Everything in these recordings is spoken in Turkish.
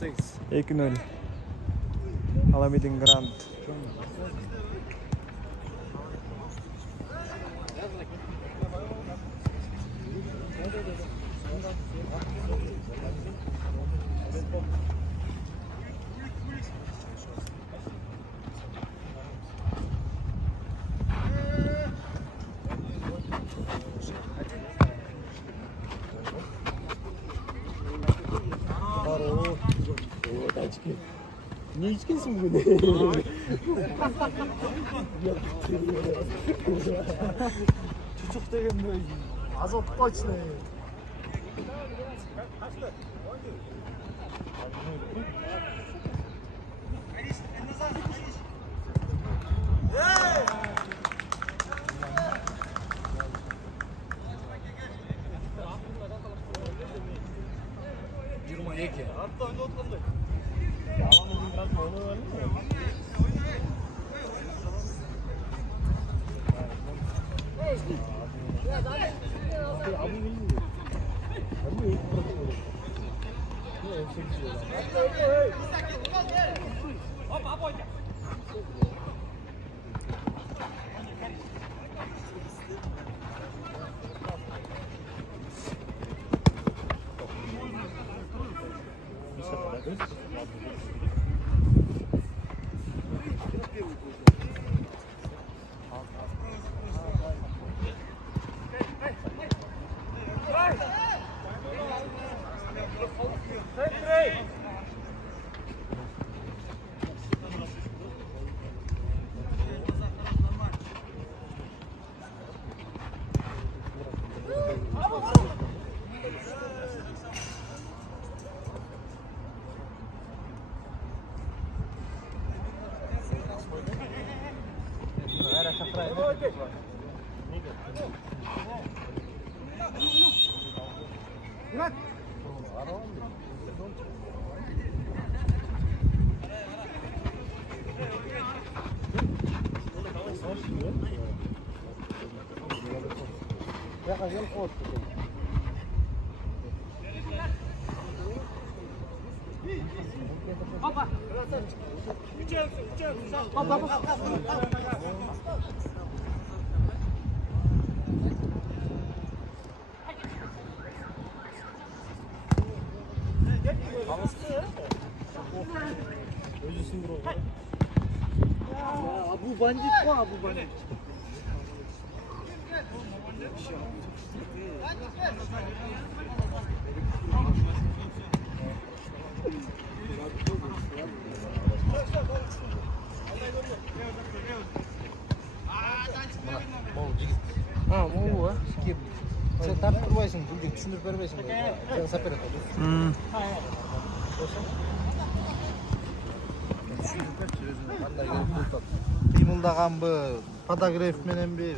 2-0. Alamedin Grant. Не içkesin bugün? Çocuk деген böyle azotlaçlı. Abu bandit bu Abu bandit. Bu kim? Sen tarttırmayasın, bildik düşündürüp vermeysin. Sen sapır et. Kıymıldağın bu, fotoğraf menen bir.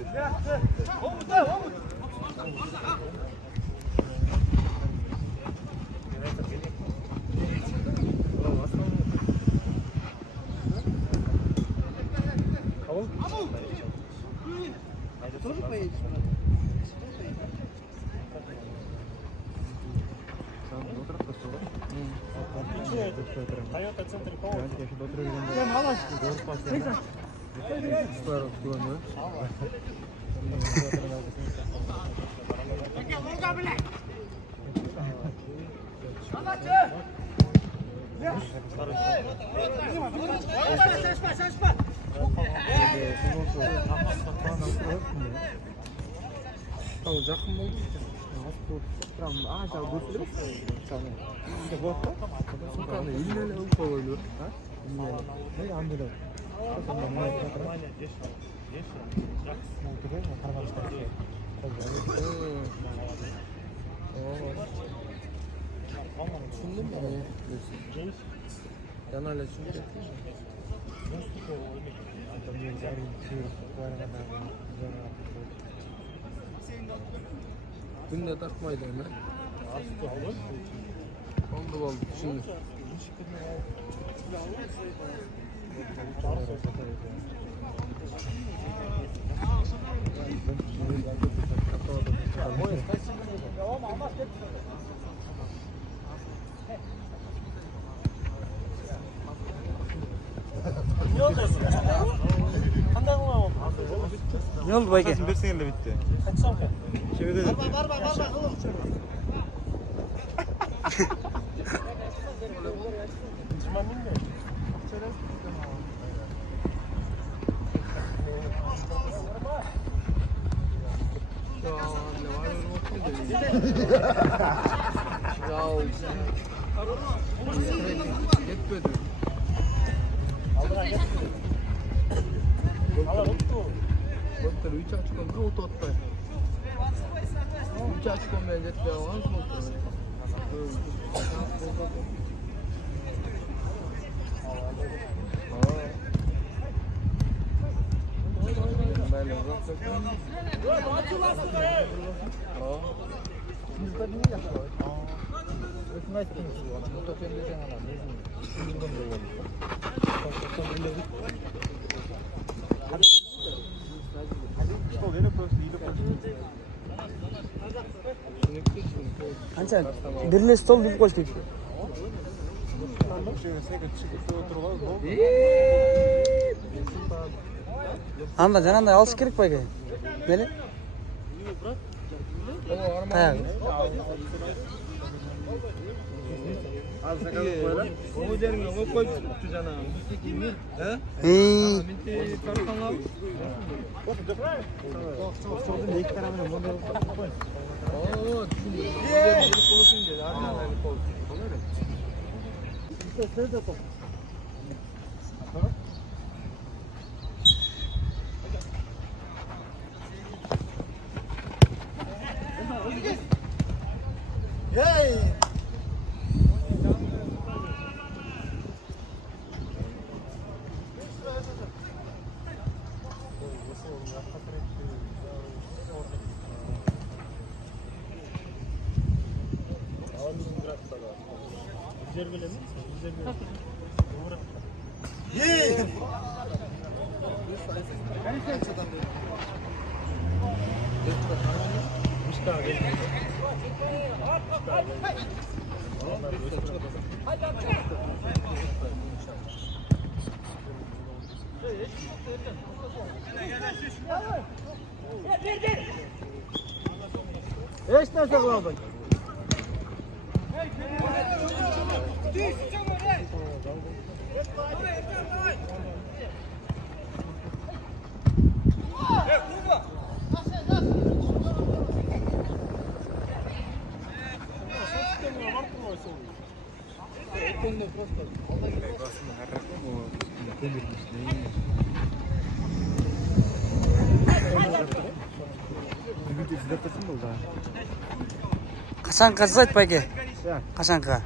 Jakın oldu. Ağaçlar götürüyor. Tamam. İşte bu hafta. Sonra illeri koyuyor. Ha? Ne anladı? Düşündün mü? Yanarla çünkü. Günde takmaydı hemen. Oldu şimdi. Ne oldu Bayke? Bir senelle bitti. Kaçsam ki? Şimdi de Cuma minne. yetmedi. Doktor 3 açık olmuyor, o tuttu. 3 açık olmuyor, yetmedi. Nasıl oldu? Qancha? Birli stol deb qo'yish kerak. Anda jananda olish kerak Bayke. Neli? Qayoq? Hech narsa qilolmadik. Qachon qilsak Bayke? Qachon qil?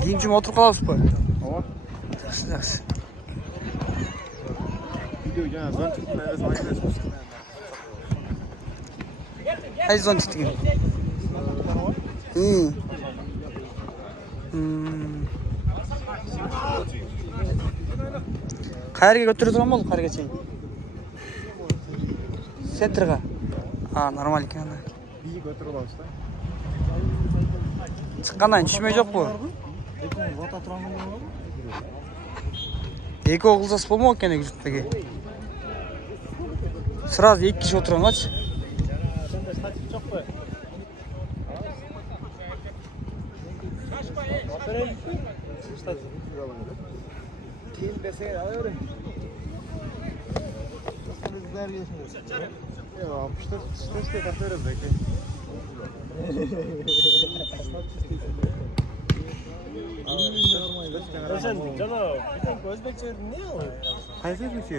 Keyinchi o'tirib qolasizmi? Yaxshi. Qaysi zon chiqding? Qayerga ko'taradigan bo'ldi, qayergacha? Sentrga. Ha, normal ekan. Chiqqandan tushmay yo'q-ku. Екі o'g'ilsas bo'lmoq ekan yurtdagi. Сразу 2 kishi o'tiramiz. Keyin desang, ayori. Yo'q, что taxtariz aka. Janob, bitta o'zbekcha ne o'zi? Qaysi o'zbekcha?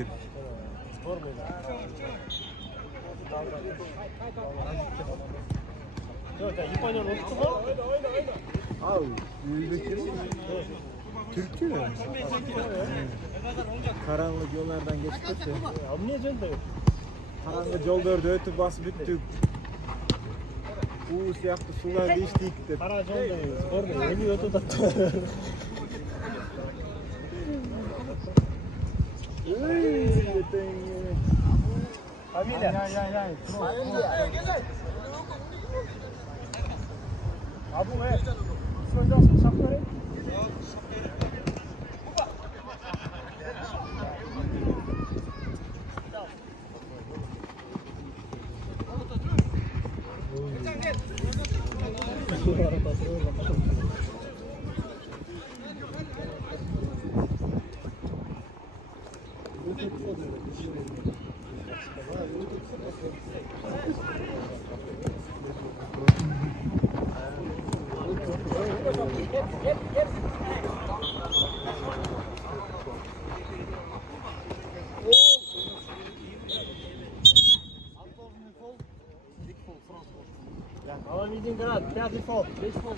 Yo'q, Yaponiyadan o'tdimi? Al, o'zbekcha. Türkçe mi? Karanlık yollardan geçtik de. Abi niye canım? Karanlık yollarda ötüp basıp bittik. Bu siyahtı sular içtik de. Para canım. Orada yeni ötü da. Familia. Abu ve. Söylüyorsun sakları. Але Відінград, п'ятий фол. Весь фол.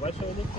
Большой лифт.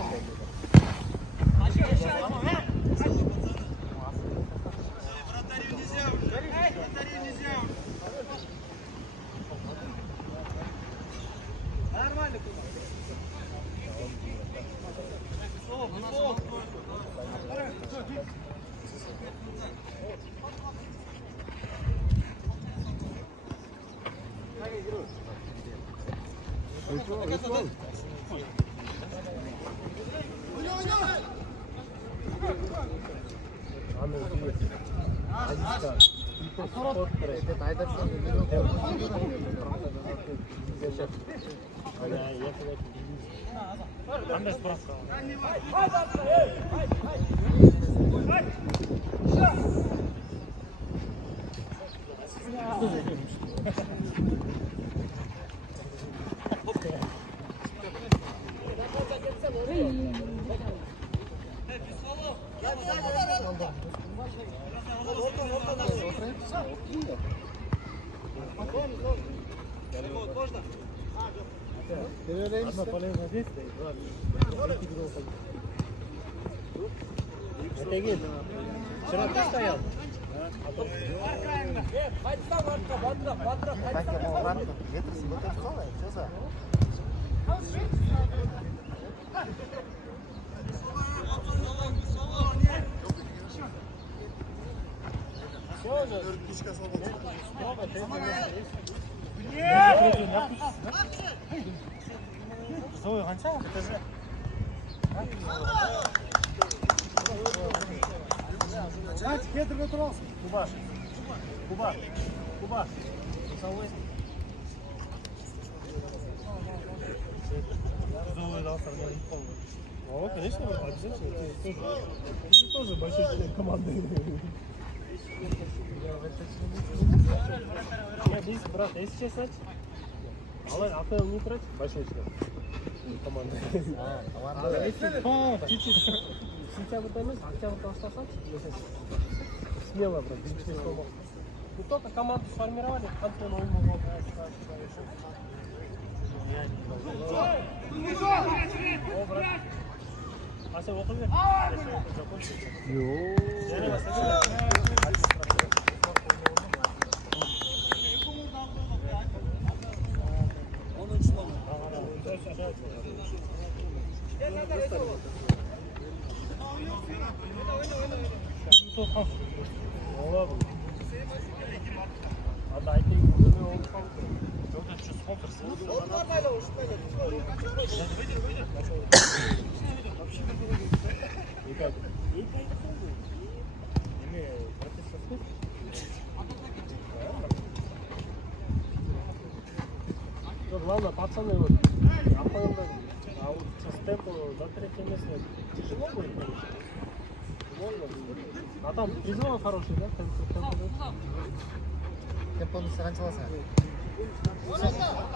Одно полезное действие. Это гид. Вчера ты стоял. Зоя Гончаров, это же... Знаете, Петр Ветровский. Кубаш. Кубаш. Кубаш. Зоя дал сорвать полный. О, конечно, обязательно. Ты тоже большой член команды. Здесь, брат, если честно, АПЛ не играть, большой член команды. Чуть-чуть. Сентябрьда емес, октябрьда остался, смело, брат, без лишних слов. Ну только команду сформировали, в конце нового О, брат. А сен оқи бер. Главное, пацаны, вот, а вот со степу за третье место тяжело будет, конечно. Можно будет. А там призывы хорошие, да? Темпо не сранчился.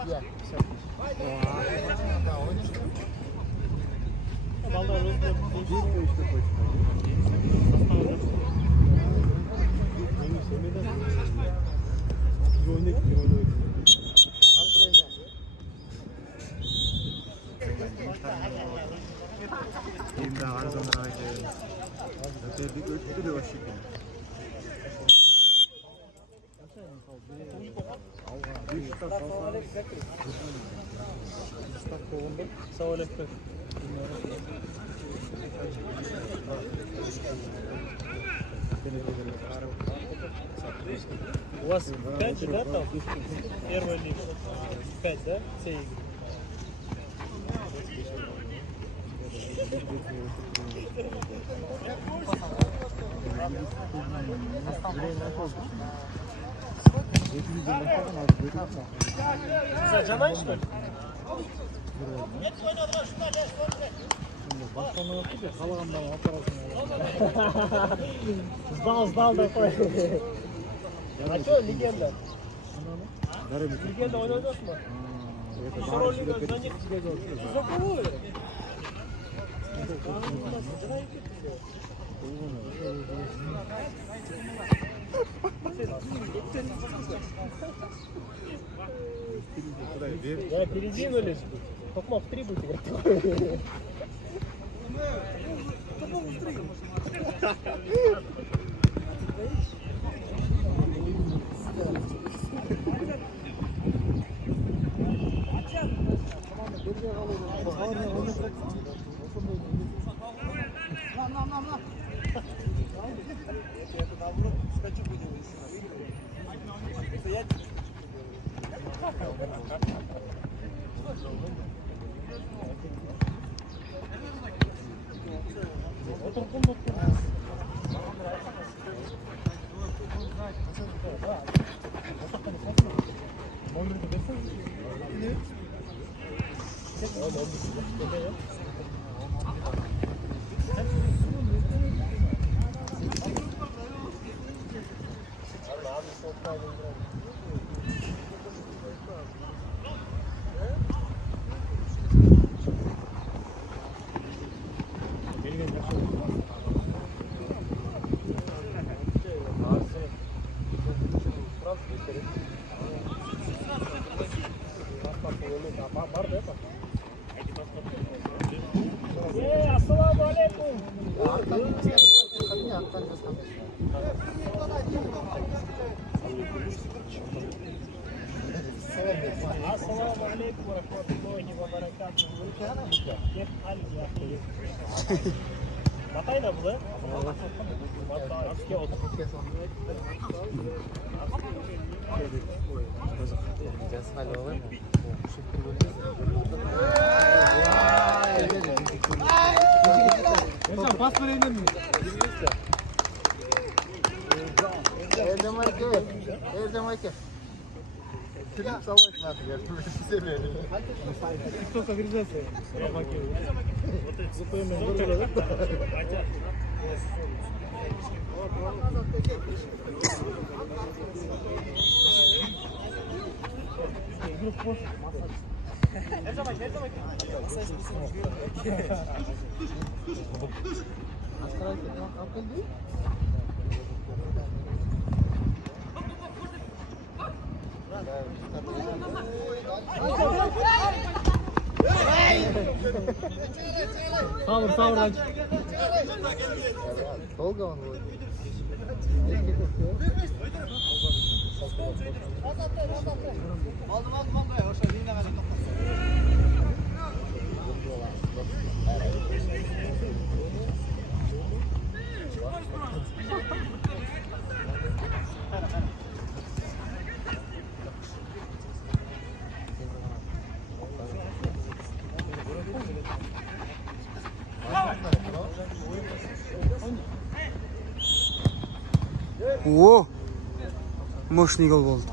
Я. Балдар өзіне Elimde arızalar aydı. Ötedik öttü de başı. Сауалевка. У вас 5, да, там? Первая лига. 5, да? Все игры. Sen Canay что ли? Сдал такой. А что легенда? Легенда oynadık mı? Sonra liga за них забыл. Да, передвинулись. Только в 3 будет играть. Assalamu alaikum. Assalamu alaikum wa rahmatullahi wa barakatuh. Kep hal ya? Batay da bu da. Batay asker oldu. Pas vereyim mi? Erdemayke. Film savaş nasıl gerçekten size verin. TikTok'a gireceğiz. Sağ Долго он будет? О! Мощный гол болды.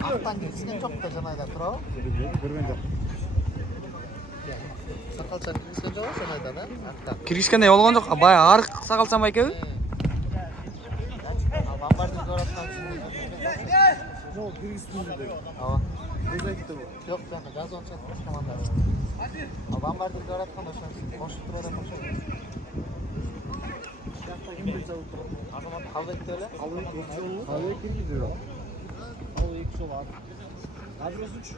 Ақтан келіскен жоқ та Жанайда тұра. Көрген жоқ. Сақалшан келіскен жоқ Жанайда да? Ақтан. Киргизгендей болгон жок. Баягы арык сакалчан байкеби? Бомбардир жоратқан үшін. Жоқ, кіргізсін деді. Ава. Өз айтты бұл. Жоқ, жаңа газ оншат командасы. Бомбардир жоратқан ошон қошып тұрады қошып. Азамат қалбекті өлі? Қалай кіргізді жоқ. Al 2 жол abi. Adres 3.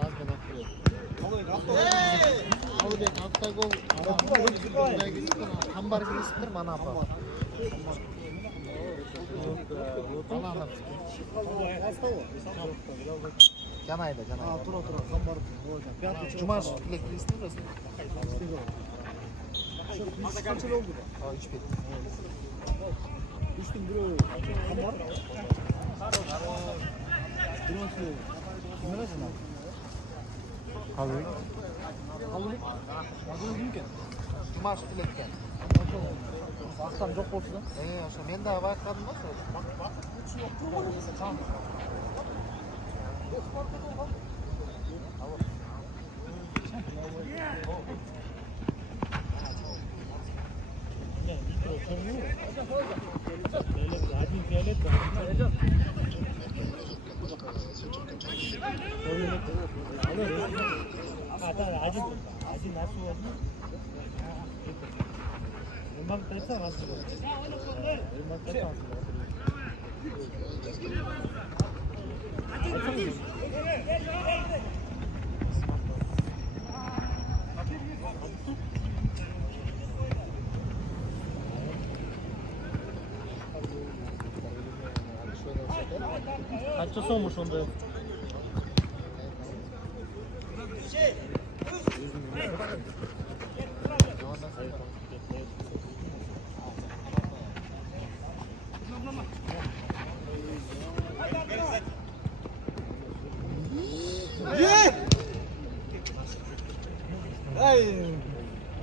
Az ben okuyorum. Ağabey hafta gol. Hambar geliştir mana apa? Ana ana. Canayda canayda. Tura hambar. Cumartesi bilek geliştir misin? Kaç yıl oldu da? Aa 3 bit. Düştüm biri hambar. Burası. Neresi lan? Halık. Halık. Adını bilmiyorum. Cumartesi bilekken. Aslan çok olsun da. Aşağı men daha var kadın nasıl? 아직 날수 없는. 얼마나 됐어 왔어. 얼마나 됐어 왔어. Kaçta sonmuş onda?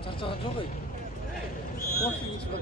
Çarçağı çok iyi. Nasıl geçiyor?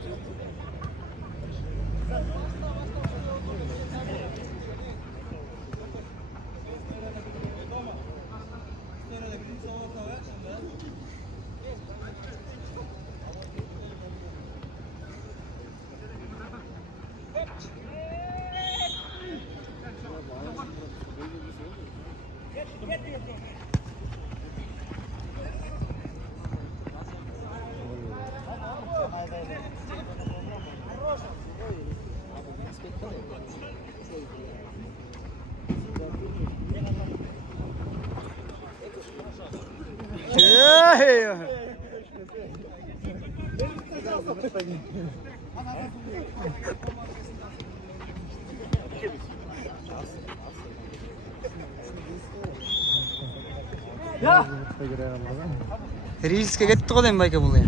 Reels'e ketdik olayım bayka bu ya.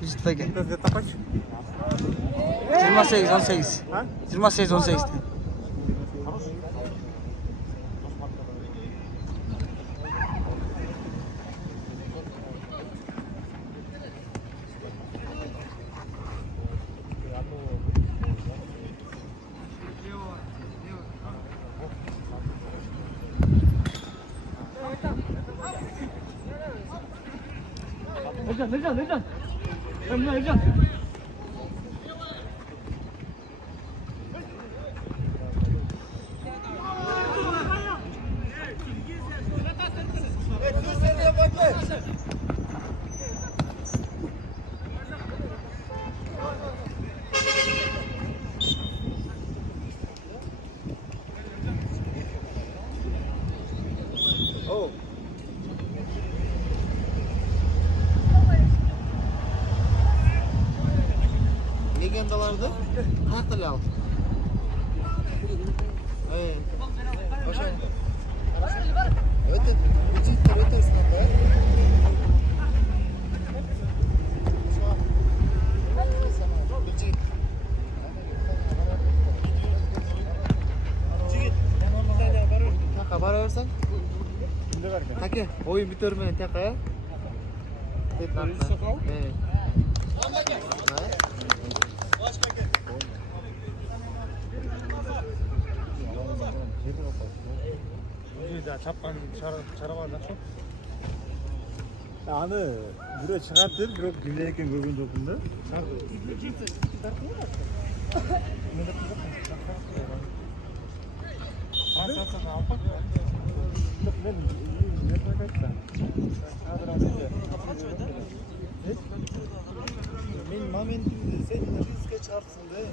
Küçük bayka. 28 18. 28 18. 내전. 내전. Legendalarda haklı al. Evet. Başa. Evet. Bici tarafta İstanbul'da. Bici. Haber versen. Kimde verken? Taki oyun bitirmeyin takaya. Evet. 다 잡반 자라봤나? Anı buraya çıkarttır, biraz gülerken görgün dokundu. Men momentimde sen riske çarpsın de.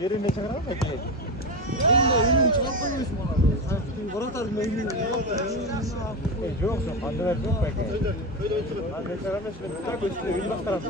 Verin ne çıkarır mı? Yok, anneler yok belki. Anne çıkaramaz, ben tutar gösteriyor, iyi bak tarafı.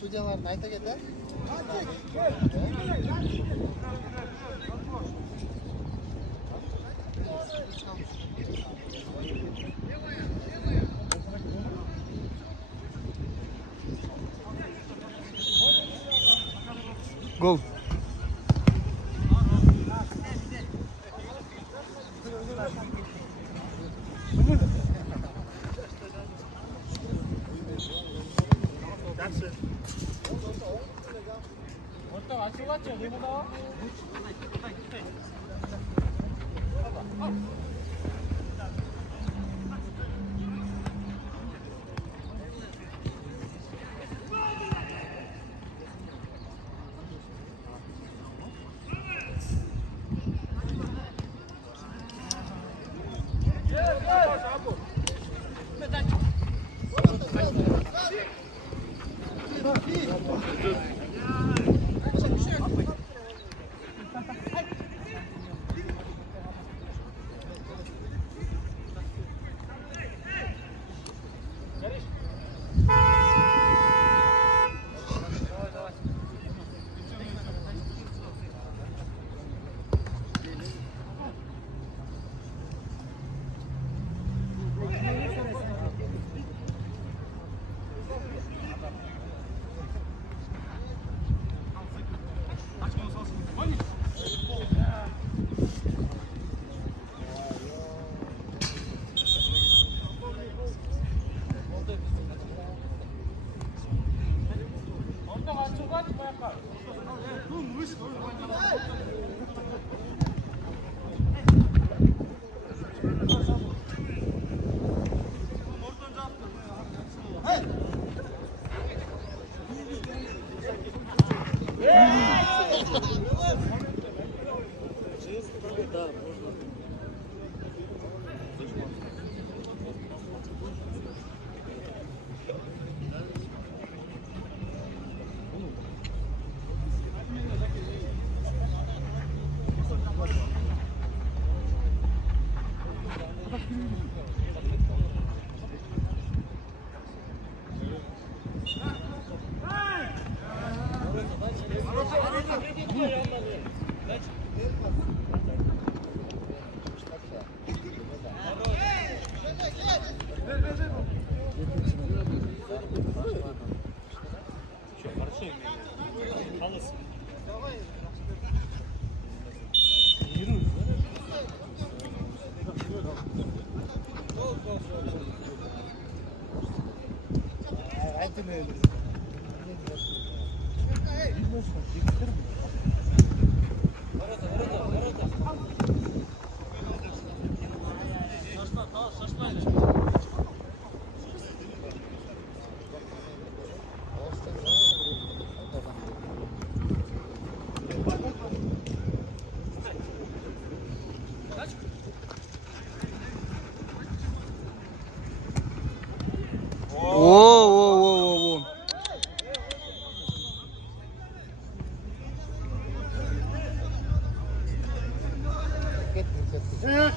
Судьялар ayta ketar. Gol.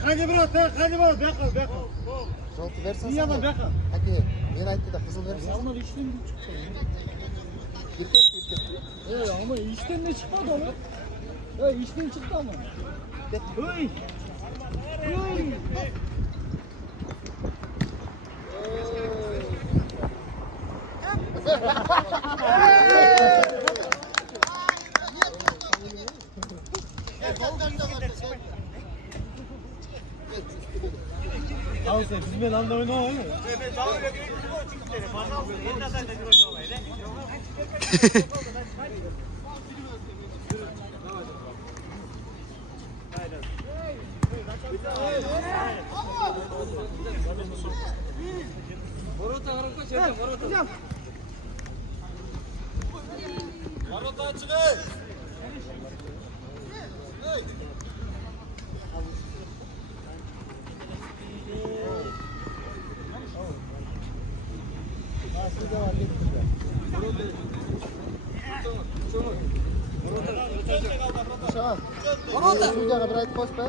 Hadi bro, hadi bro, bekle. Жолты versen İyi ama sana. bakın. Hadi men aytdı da kızıl versen. Ama işten bir çıktı. Girket. Ama işten ne çıkmadı ama? Ya işten çıktı ama. Hey! Hey! Al sen bizimle anda oynama öyle mi? Şahan. Судьяға bir айтып қойшы па?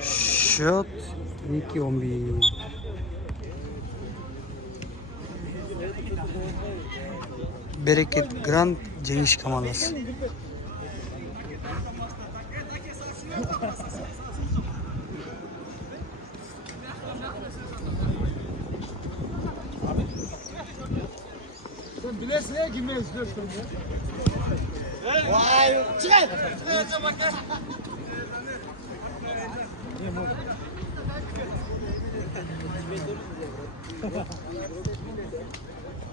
Счет 2-11. Bereket Grand Cengiz komandası. Sen bilirsin ya kimle istiyorsun ya?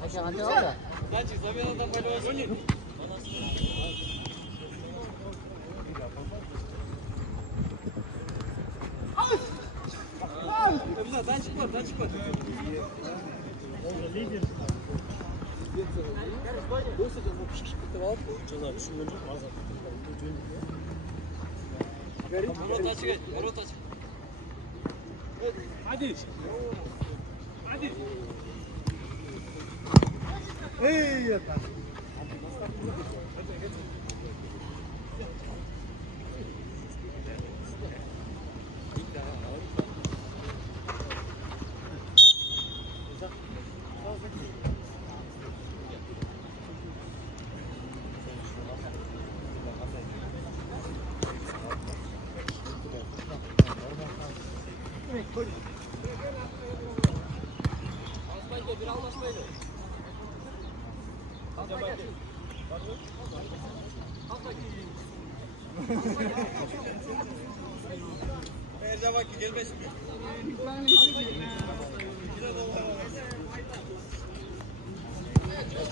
Hadi hadi al da. Hadi. Hadi. Ey yeter.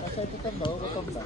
Kaçay tutam da o tutam da.